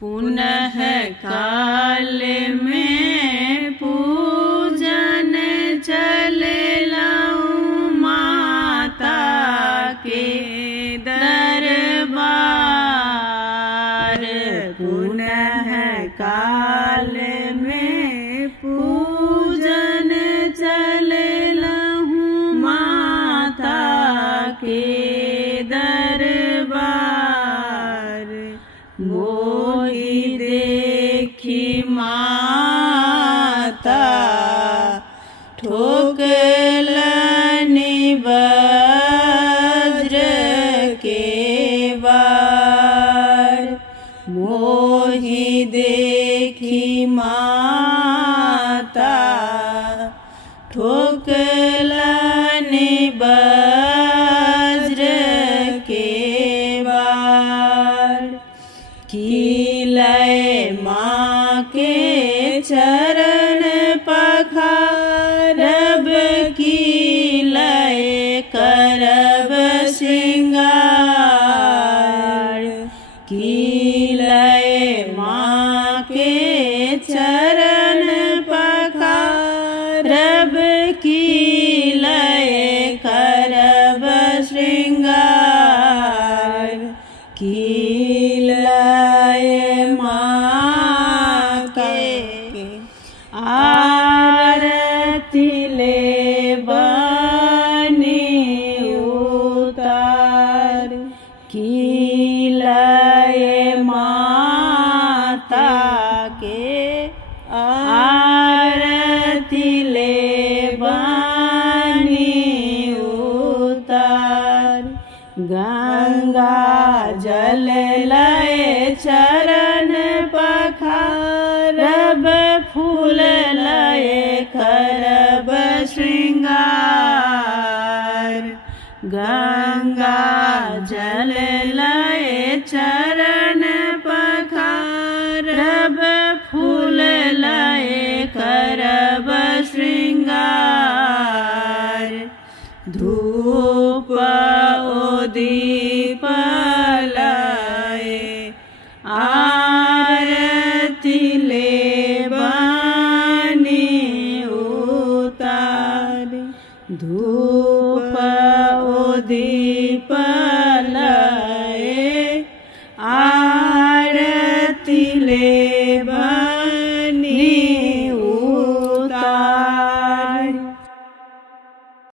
पुनः काल में पूजन चले लाऊं माता के दरबार। पुनः काल में पूजन चले लाऊं माता के दरबार। मोहि देखी माता ठोकलनि वज्र के वार। मोहि देखी माता ठोकलनि वज्र के वार। कीलय माँ के चरण पखारब, कीलय करब श्रृंगार। कीलय माँ के चरण पखारब, कीलय करब श्रृंगार। कीलय माँ के आरती लेबनि उतार। कीलय माता के आरती लेबनि उतार। गंगा जल लय चरण पखारब, फूल लय करब श्रृंगार। गंगा जल लय चरण पखारब, फूल लय करब श्रृंगार। धूप दीप लय आरती लेबनि उतार। धूप दीप